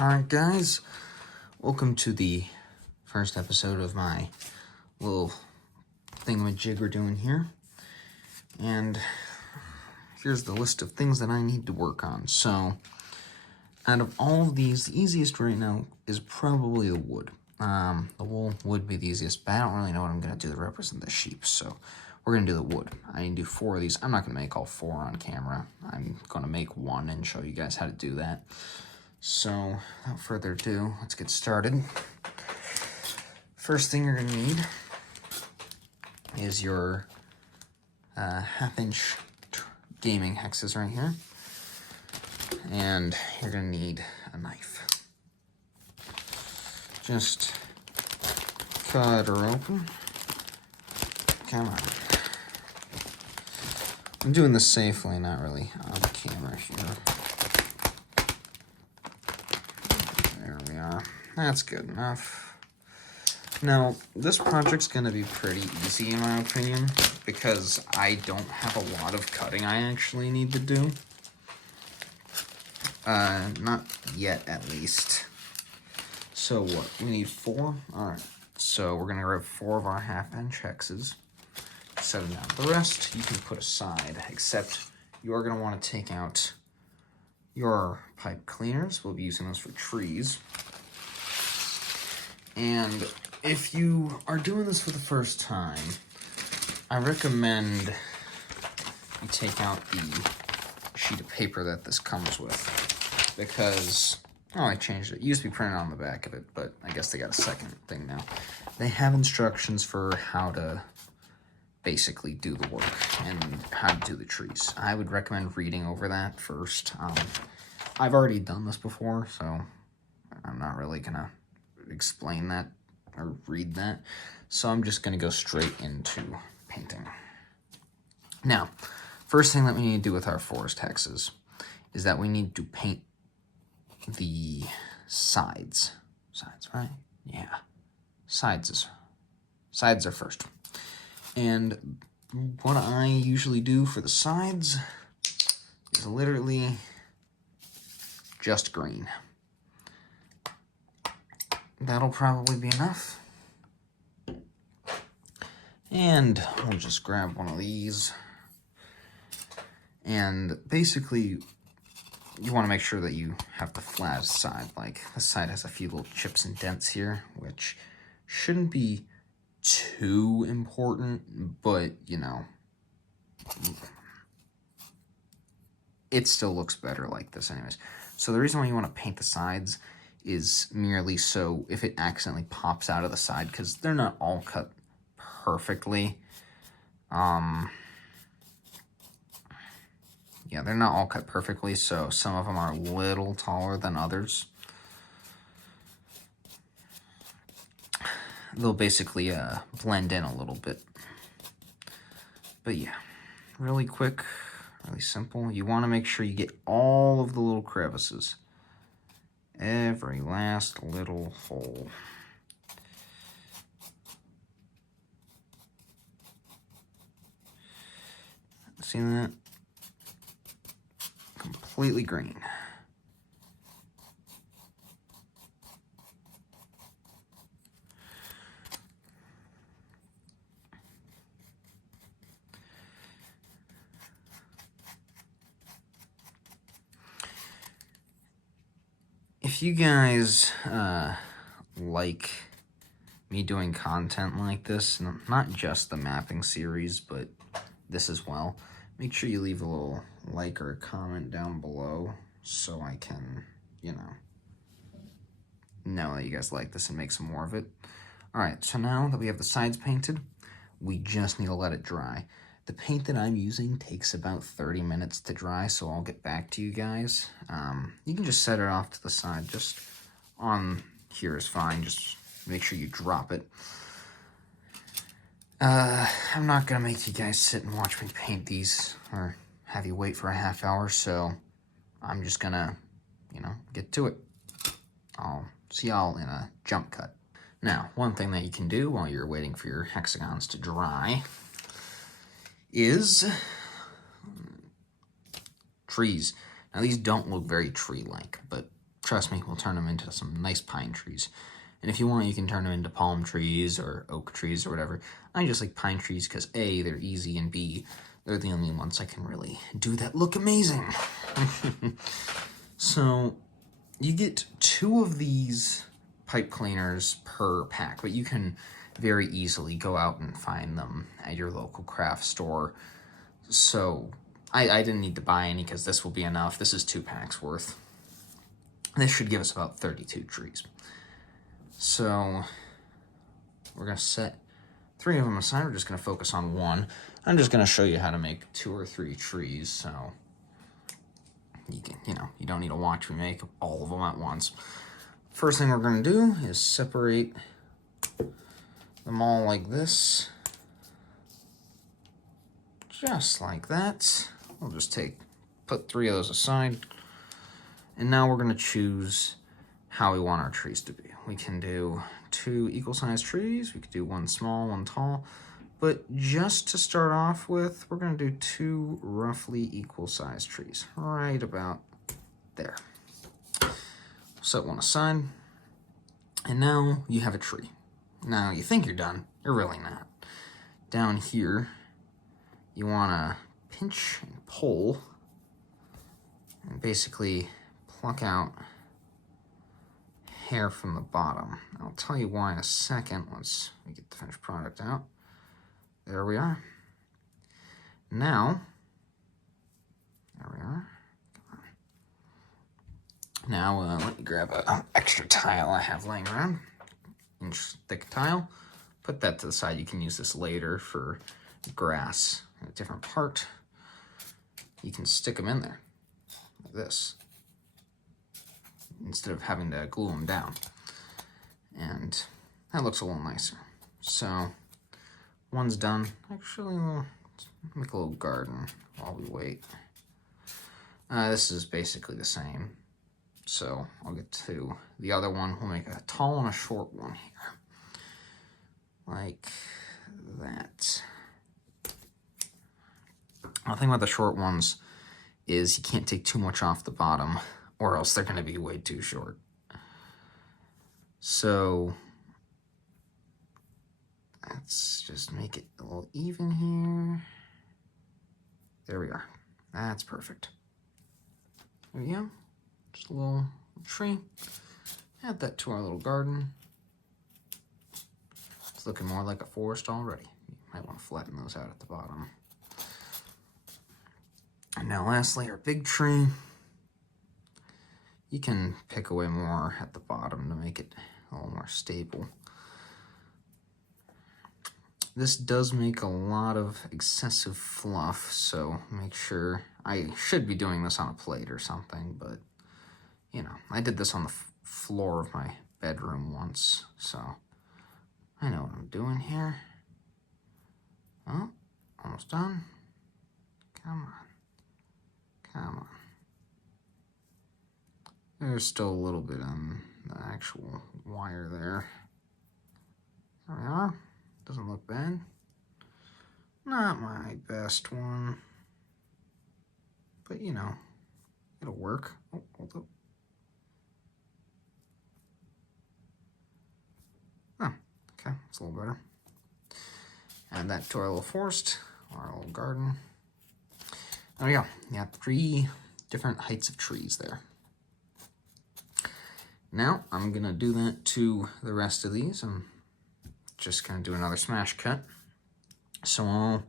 Alright guys, welcome to the first episode of my little thingamajig we're doing here. And here's the list of things that I need to work on. So, out of all of these, the easiest right now is probably the wood. The wool would be the easiest, but I don't really know what I'm going to do to represent the sheep, so we're going to do the wood. I need to do 4 of these. I'm not going to make all 4 on camera. I'm going to make 1 and show you guys how to do that. So, without further ado, let's get started. First thing you're going to need is your half-inch gaming hexes right here. And you're going to need a knife. Just cut her open. Come on. I'm doing this safely, not really on camera here. There we are. That's good enough. Now, this project's going to be pretty easy in my opinion, because I don't have a lot of cutting I actually need to do. Not yet, at least. So what? We need 4? Alright. So we're going to grab 4 of our half-inch hexes. Set them down. The rest you can put aside, except you are going to want to take out your pipe cleaners. We'll be using those for trees. And if you are doing this for the first time, I recommend you take out the sheet of paper that this comes with, because, oh, I changed it. It used to be printed on the back of it, but I guess they got a second thing now. They have instructions for how to basically do the work and how to do the trees. I would recommend reading over that first. I've already done this before, so I'm not really gonna explain that or read that. So I'm just gonna go straight into painting. Now, first thing that we need to do with our forest hexes is that we need to paint the sides. Sides, right? Yeah. Sides are first. And what I usually do for the sides is literally just green. That'll probably be enough. And we'll just grab one of these. And basically, you want to make sure that you have the flat side. Like, this side has a few little chips and dents here, which shouldn't be too important, but, you know, it still looks better like this anyways. So the reason why you want to paint the sides is merely so if it accidentally pops out of the side, because they're not all cut perfectly. Yeah, they're not all cut perfectly, so some of them are a little taller than others. They'll basically blend in a little bit. But yeah, really quick, really simple. You want to make sure you get all of the little crevices. Every last little hole. See that? Completely green. If you guys like me doing content like this, not just the mapping series, but this as well, make sure you leave a little like or a comment down below so I can, you know that you guys like this and make some more of it. Alright, so now that we have the sides painted, we just need to let it dry. The paint that I'm using takes about 30 minutes to dry, so I'll get back to you guys. You can just set it off to the side. Just on here is fine. Just make sure you drop it. I'm not going to make you guys sit and watch me paint these or have you wait for a half hour, so I'm just going to, get to it. I'll see y'all in a jump cut. Now, one thing that you can do while you're waiting for your hexagons to dry is trees. Now, these don't look very tree-like, but trust me, we'll turn them into some nice pine trees. And if you want, you can turn them into palm trees or oak trees or whatever. I just like pine trees because A, they're easy, and B, they're the only ones I can really do that look amazing. So you get 2 of these pipe cleaners per pack, but you can very easily go out and find them at your local craft store. So I didn't need to buy any because this will be enough. This is 2 packs worth. This should give us about 32 trees. So we're going to set 3 of them aside. We're just going to focus on 1. I'm just going to show you how to make 2 or 3 trees. So you can, you don't need to watch me make all of them at once. First thing we're going to do is separate them all like this. Just like that. We'll just put 3 of those aside. And now we're going to choose how we want our trees to be. We can do 2 equal-sized trees. We could do 1 small, 1 tall. But just to start off with, we're going to do 2 roughly equal-sized trees. Right about there. Set 1 aside. And now you have a tree. Now you think you're done. You're really not. Down here, you want to pinch and pull and basically pluck out hair from the bottom. I'll tell you why in a second once we get the finished product out. There we are. Now, there we are. Now, let me grab an extra tile I have laying around. Inch thick tile. Put that to the side. You can use this later for grass in a different part. You can stick them in there like this instead of having to glue them down. And that looks a little nicer. So, 1's done. Actually, we'll make a little garden while we wait. This is basically the same. So, I'll get to the other one. We'll make a tall and a short one here. Like that. The thing about the short ones is you can't take too much off the bottom, or else they're going to be way too short. So let's just make it a little even here. There we are. That's perfect. There we go. Just a little tree. Add that to our little garden. It's looking more like a forest already. You might want to flatten those out at the bottom. And now lastly, our big tree. You can pick away more at the bottom to make it a little more stable. This does make a lot of excessive fluff, so make sure, I should be doing this on a plate or something, but I did this on the floor of my bedroom once, so I know what I'm doing here. Oh, almost done. Come on. Come on. There's still a little bit on the actual wire there. There we are. Doesn't look bad. Not my best one. But, it'll work. Oh, hold up. Oh, okay. It's a little better. Add that to our little forest, our little garden. There we go. You got 3 different heights of trees there. Now, I'm going to do that to the rest of these. I'm just going to do another smash cut. So I'll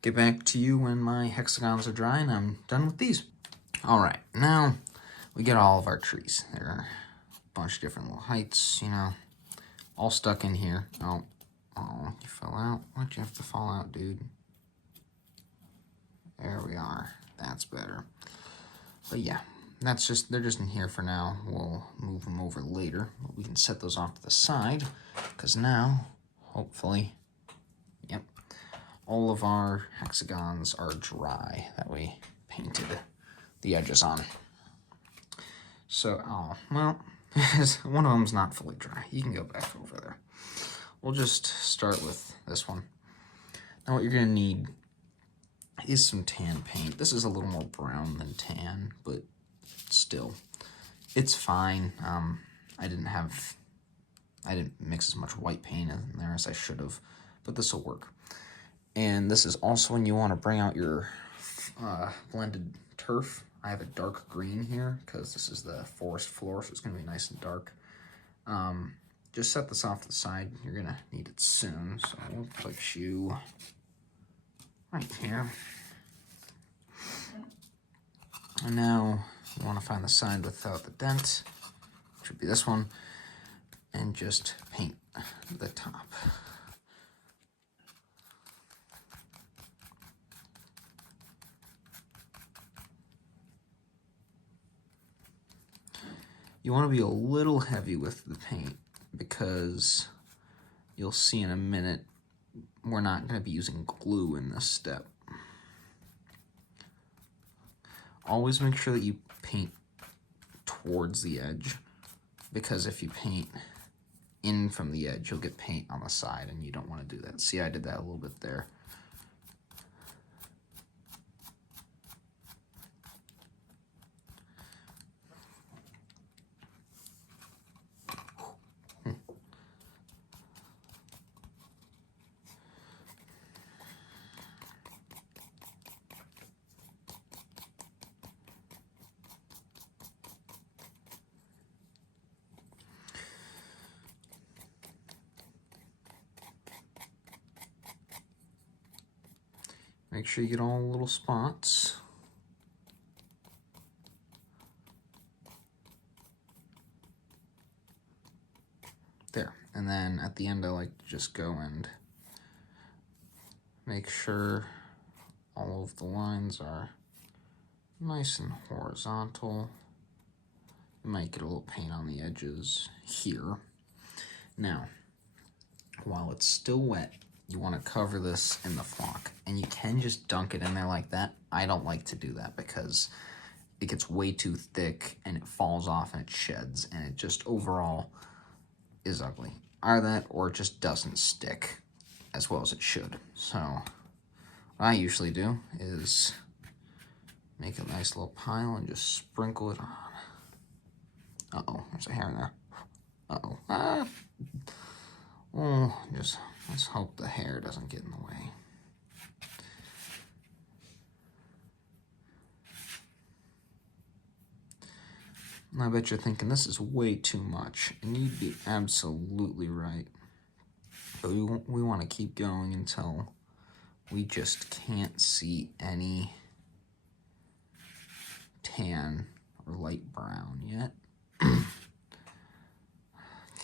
get back to you when my hexagons are dry and I'm done with these. Alright, now we get all of our trees. There are a bunch of different little heights, all stuck in here. Oh, you fell out. Why'd you have to fall out, dude? There we are. That's better. But yeah, they're just in here for now. We'll move them over later. But we can set those off to the side, because now, hopefully, yep, all of our hexagons are dry that we painted the edges on. So, well, one of them's not fully dry. You can go back over there. We'll just start with this one. Now what you're going to need is some tan paint. This is a little more brown than tan, but still, It's fine. I didn't mix as much white paint in there as I should have, but this will work. And this is also when you want to bring out your blended turf. I have a dark green here because this is the forest floor, so it's going to be nice and dark. Just set this off to the side. You're going to need it soon, so we'll put you right here. And now you want to find the side without the dent, which would be this one, and just paint the top. You want to be a little heavy with the paint because you'll see in a minute we're not going to be using glue in this step. Always make sure that you paint towards the edge, because if you paint in from the edge, you'll get paint on the side, and you don't want to do that. See, I did that a little bit there. Make sure you get all the little spots. There. And then at the end, I like to just go and make sure all of the lines are nice and horizontal. You might get a little paint on the edges here. Now, while it's still wet, you want to cover this in the flock, and you can just dunk it in there like that. I don't like to do that because it gets way too thick and it falls off and it sheds, and it just overall is ugly. Either that or it just doesn't stick as well as it should. So what I usually do is make a nice little pile and just sprinkle it on. Uh-oh, there's a hair in there. Uh-oh. Ah. Oh, just let's hope the hair doesn't get in the way. I bet you're thinking this is way too much, and you'd be absolutely right. But we want to keep going until we just can't see any tan or light brown yet.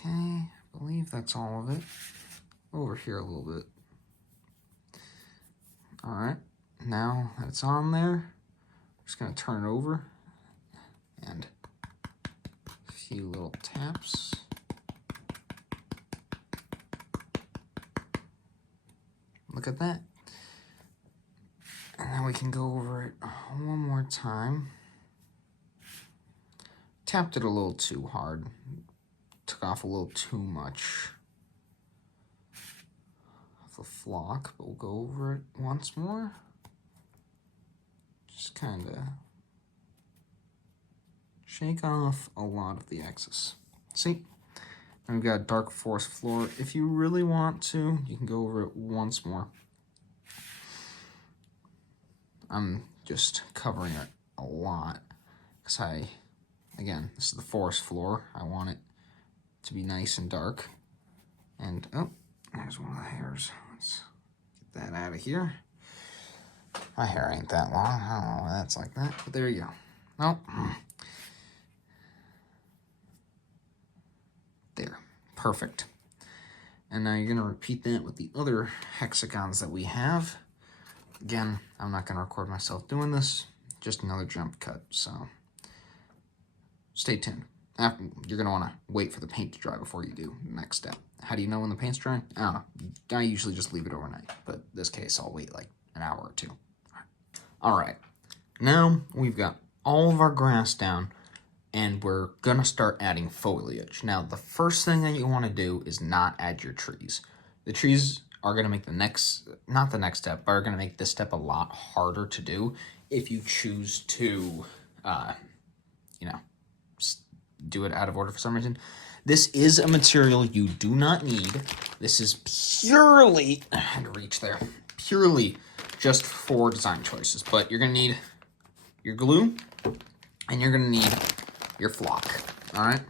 Okay, I believe that's all of it. Over here a little bit. Alright, now that it's on there, I'm just going to turn it over and a few little taps. Look at that. And then we can go over it one more time. Tapped it a little too hard. Took off a little too much of the flock, but we'll go over it once more. Just kind of shake off a lot of the excess. See? And we've got a dark forest floor. If you really want to, you can go over it once more. I'm just covering it a lot because again, this is the forest floor. I want it to be nice and dark. And, oh, there's one of the hairs. Let's get that out of here. My hair ain't that long. I don't know why that's like that, but there you go. Nope. There. Perfect. And now you're going to repeat that with the other hexagons that we have. Again, I'm not going to record myself doing this. Just another jump cut, so stay tuned. You're going to want to wait for the paint to dry before you do the next step. How do you know when the paint's dry? I don't know. I usually just leave it overnight, but in this case, I'll wait like an hour or two. All right. Now we've got all of our grass down, and we're going to start adding foliage. Now, the first thing that you want to do is not add your trees. The trees are going to make not the next step, but are going to make this step a lot harder to do if you choose to, do it out of order for some reason. This is a material you do not need. This is purely, I had to reach there, purely just for design choices. But you're going to need your glue, and you're going to need your flock, all right?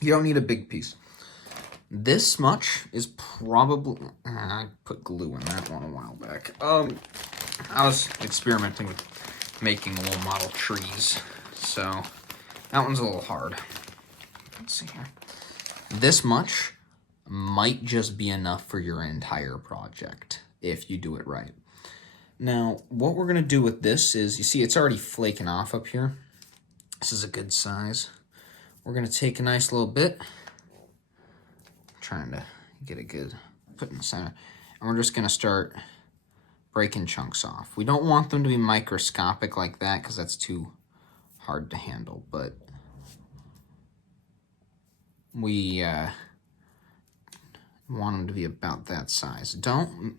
You don't need a big piece. This much is probably, I put glue in that one a while back. I was experimenting with making little model trees, so that one's a little hard. Let's see here. This much might just be enough for your entire project if you do it right. Now, what we're going to do with this is, you see it's already flaking off up here. This is a good size. We're going to take a nice little bit, trying to get a good put in the center, and we're just going to start breaking chunks off. We don't want them to be microscopic like that because that's too hard to handle, but we want them to be about that size. Don't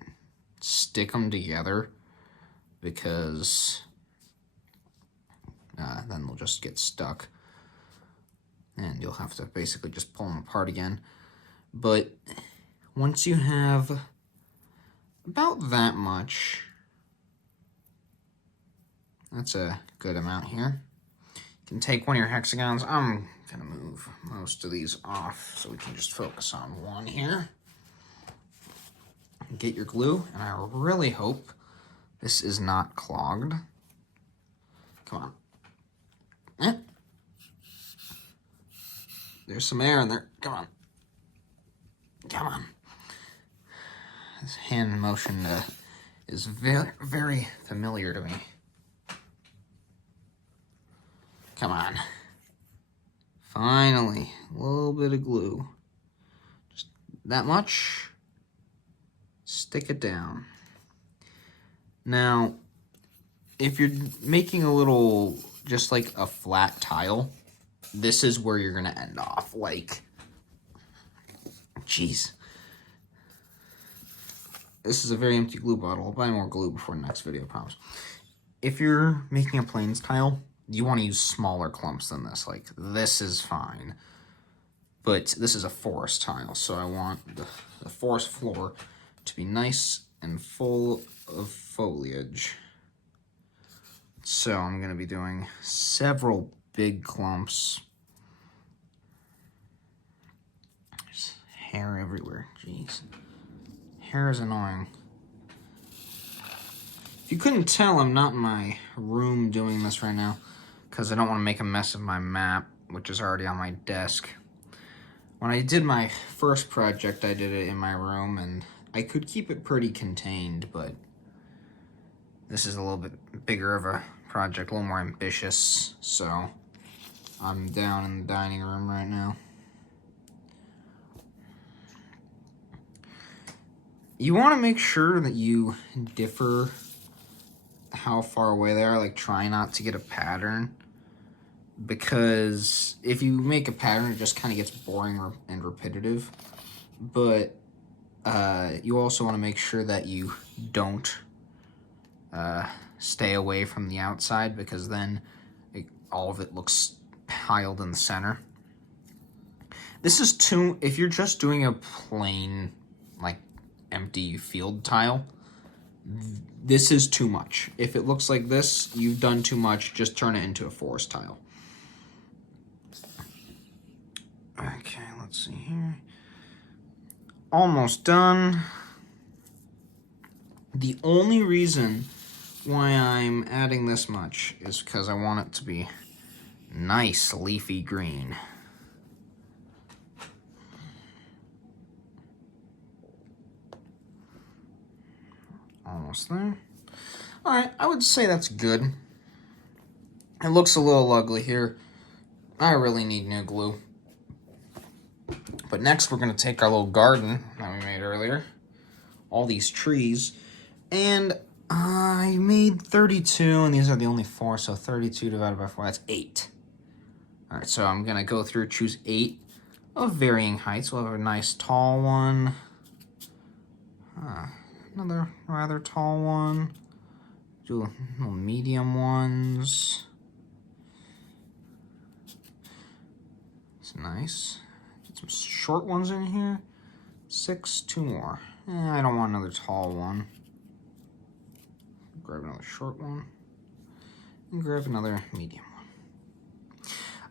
stick them together because then they'll just get stuck and you'll have to basically just pull them apart again. But once you have about that much, that's a good amount here. You can take one of your hexagons. I'm gonna move most of these off so we can just focus on one here. Get your glue, and I really hope this is not clogged. Come on. Eh. There's some air in there. Come on. Come on. This hand motion is very, very familiar to me. Come on. Finally, a little bit of glue. Just that much. Stick it down. Now, if you're making a little, just like a flat tile, this is where you're gonna end off. Like, jeez. This is a very empty glue bottle. I'll buy more glue before the next video, I promise. If you're making a plains tile, you want to use smaller clumps than this. Like, this is fine. But this is a forest tile, so I want the forest floor to be nice and full of foliage. So I'm going to be doing several big clumps. There's hair everywhere. Jeez. Hair is annoying. If you couldn't tell, I'm not in my room doing this right now because I don't want to make a mess of my map, which is already on my desk. When I did my first project, I did it in my room, and I could keep it pretty contained, but this is a little bit bigger of a project, a little more ambitious, so I'm down in the dining room right now. You want to make sure that you differ how far away they are, like try not to get a pattern, because if you make a pattern, it just kind of gets boring and repetitive. But you also want to make sure that you don't stay away from the outside, because then all of it looks piled in the center. This is too, if you're just doing a plain, like, empty field tile, this is too much. If it looks like this, you've done too much. Just turn it into a forest tile. Okay, let's see here. Almost done. The only reason why I'm adding this much is because I want it to be nice leafy green. Almost there. Alright, I would say that's good. It looks a little ugly here. I really need new glue. But next we're going to take our little garden that we made earlier, all these trees, and I made 32, and these are the only 4, so 32 divided by 4, that's 8. Alright, so I'm going to go through, choose 8 of varying heights. We'll have a nice tall one, another rather tall one, do little medium ones, nice. Get some short ones in here. 6, 2 more. I don't want another tall one. Grab another short one. And grab another medium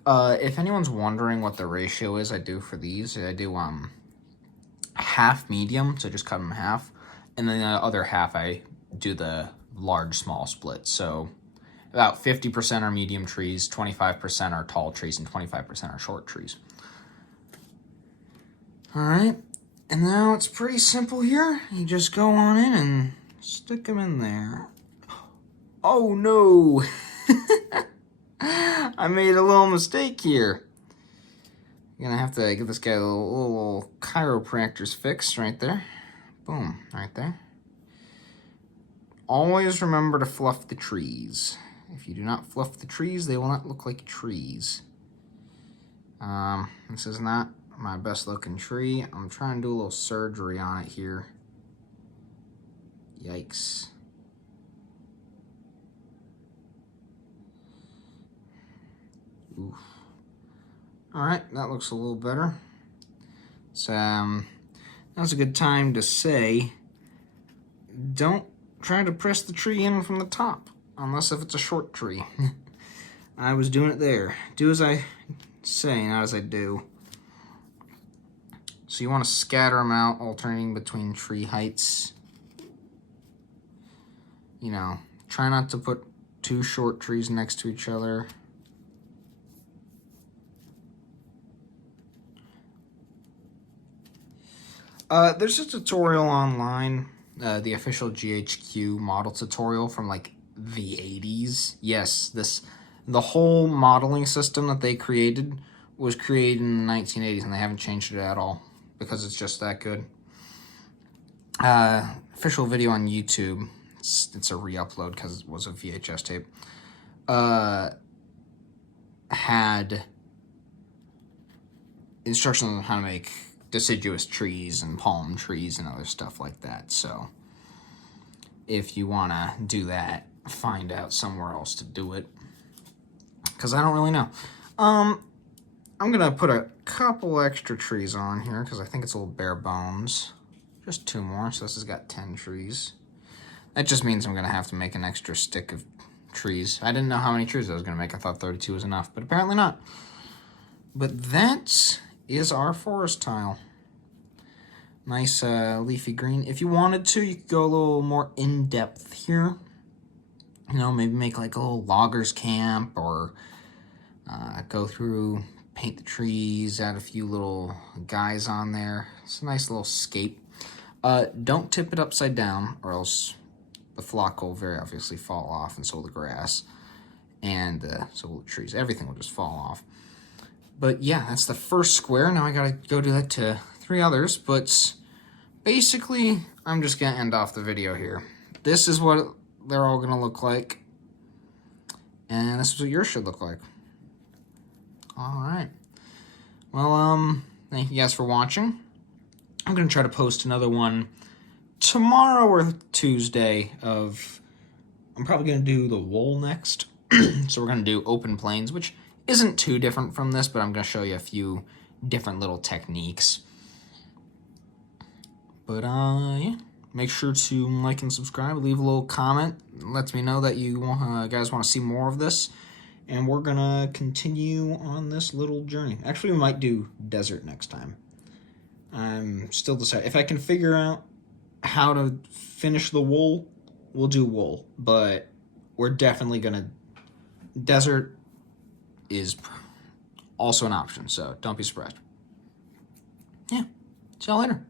one. If anyone's wondering what the ratio is I do for these, I do half medium, so just cut them in half. And then the other half I do the large small split. So about 50% are medium trees, 25% are tall trees, and 25% are short trees. Alright, and now it's pretty simple here. You just go on in and stick them in there. Oh no! I made a little mistake here. I'm gonna have to give this guy a little chiropractor's fix right there. Boom, right there. Always remember to fluff the trees. If you do not fluff the trees, they will not look like trees. This is not my best looking tree. I'm trying to do a little surgery on it here. Yikes. Oof. Alright, that looks a little better. So, now's a good time to say, don't try to press the tree in from the top, unless if it's a short tree. I was doing it there. Do as I say, not as I do. So you want to scatter them out, alternating between tree heights. You know, try not to put 2 short trees next to each other. There's a tutorial online, the official GHQ model tutorial from like the 80s. Yes, the whole modeling system that they created was created in the 1980s, and they haven't changed it at all because it's just that good. Official video on YouTube. It's a re-upload because it was a VHS tape. Had instructions on how to make deciduous trees and palm trees and other stuff like that. So if you want to do that, find out somewhere else to do it, because I don't really know. I'm gonna put a couple extra trees on here because I think it's a little bare bones. Just 2 more, so this has got 10 trees. That just means I'm gonna have to make an extra stick of trees. I didn't know how many trees I was gonna make. I thought 32 was enough, but apparently not. But that is our forest tile. Nice leafy green. If you wanted to, you could go a little more in-depth here. You know, maybe make like a little loggers camp, or go through, paint the trees, add a few little guys on there. It's a nice little scape. Don't tip it upside down, or else the flock will very obviously fall off, and so will the grass, and so will the trees. Everything will just fall off. But yeah, that's the first square. Now I gotta go do that to 3 others, but basically, I'm just gonna end off the video here. This is what they're all gonna look like, and this is what yours should look like. Alright. Well, thank you guys for watching. I'm gonna try to post another one tomorrow or Tuesday I'm probably gonna do the wool next. So we're gonna do open plains, which isn't too different from this, but I'm going to show you a few different little techniques. But, yeah, make sure to like and subscribe, leave a little comment. It lets me know that you guys want to see more of this, and we're going to continue on this little journey. Actually, we might do desert next time. I'm still deciding. If I can figure out how to finish the wool, we'll do wool, but we're definitely going to... Desert is also an option, so don't be surprised. Yeah, see y'all later.